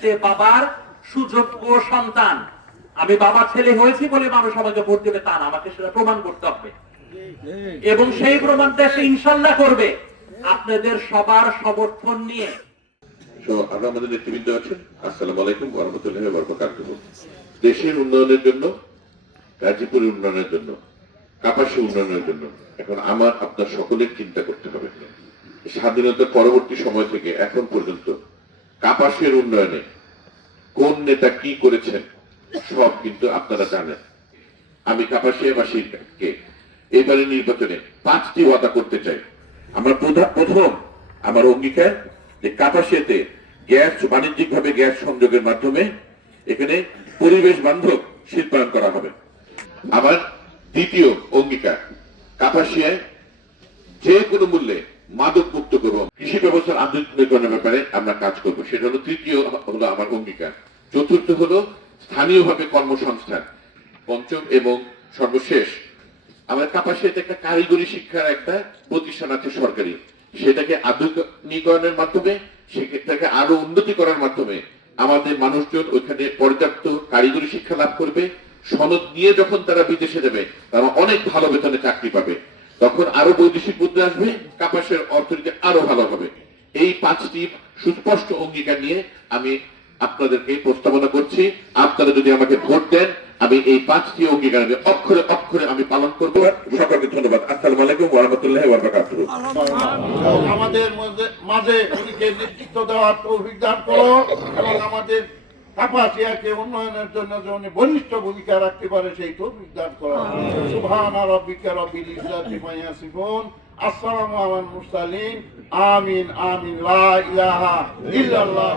সে বাবার সুযোগ্য সন্তান। আমি বাবা ছেলে হয়েছি বলে মানুষ আমাকে ভোট দেবে তা না, আমাকে সেটা প্রমাণ করতে হবে এবং সেই প্রমাণটা সে ইনশাল্লাহ করবে আপনাদের সবার সমর্থন নিয়ে। আমরা আমাদের নেতৃবৃন্দ আছেন, আসসালামু আলাইকুম ওয়া রাহমাতুল্লাহি ওয়া বারাকাতুহু। দেশের উন্নয়নের জন্য, গাজীপুরের উন্নয়নের জন্য, কাপাসিয়া উন্নয়নের জন্য এখন আমার আপনার সকলের চিন্তা করতে হবে। স্বাধীনতার পরবর্তী সময় থেকে এখন পর্যন্ত কাপাসিয়ার উন্নয়নে কোন নেতা কি করেছেন সব কিন্তু আপনারা জানেন। আমি কাপাসিয়াবাসীকে এবারে নির্বাচনে 5টি ওয়াদা করতে চাই। আমরা প্রথম আমার অঙ্গীকার যে কাপাসিয়াতে গ্যাস বাণিজ্যিকভাবে গ্যাস সংযোগের মাধ্যমে এখানে পরিবেশ বান্ধব শিল্পায়ন করা হবে। আবার দ্বিতীয় অঙ্গীকার, কাপাসিয়ায় যে কোনো মূল্যে মাদক মুক্ত করব, কৃষি ব্যবস্থার আধুনিকীকরণের ব্যাপারে আমরা কাজ করব, সেটা হলো তৃতীয় হলো আমার অঙ্গীকার। চতুর্থ হলো স্থানীয়ভাবে কর্মসংস্থান। পঞ্চম এবং সর্বশেষ, আমাদের কাপাসিয়াতে একটা কারিগরি শিক্ষার একটা প্রতিষ্ঠান আছে সরকারি, সেটাকে আধুনিকীকরণের মাধ্যমে, সেটাকে আরো উন্নতি করার মাধ্যমে আমাদের মানুষজন ওইখানে পর্যাপ্ত কারিগরি শিক্ষা লাভ করবে। সনদ নিয়ে যখন তারা বিদেশে যাবে তারা অনেক ভালো বেতনে চাকরি পাবে, তখন আরো বৈদেশিক মুদ্রা আসবে, কাপাসের অর্থনীতি আরো ভালো হবে। এই 5টি সুস্পষ্ট অঙ্গীকার নিয়ে আমি আপনাদেরকে প্রস্তাবনা করছি। আপনারা যদি আমাকে ভোট দেন, আমি এই 5টি অঙ্গীকার আমি অক্ষরে অক্ষরে আমি পালন করব। সকলকে ধন্যবাদ। আসসালামু আলাইকুম ওয়া রাহমাতুল্লাহি ওয়া বারাকাতুহু। আমাদের মাঝে উনিকে নেতৃত্ব দেওয়ার তৌফিক দান করো এবং আমাদের কাপাসিয়াকে উন্নয়নের জন্য যে বলিষ্ঠ ভূমিকা রাখতে পারে সেই তৌফিক দান করো। সুবহানা রাব্বিকা রাব্বিল ইজ্জাতি মা ইয়াসিফুন, আসসালামু আলাল মুরসালিন, আমিন আমিন, লা ইলাহা ইল্লাল্লাহ।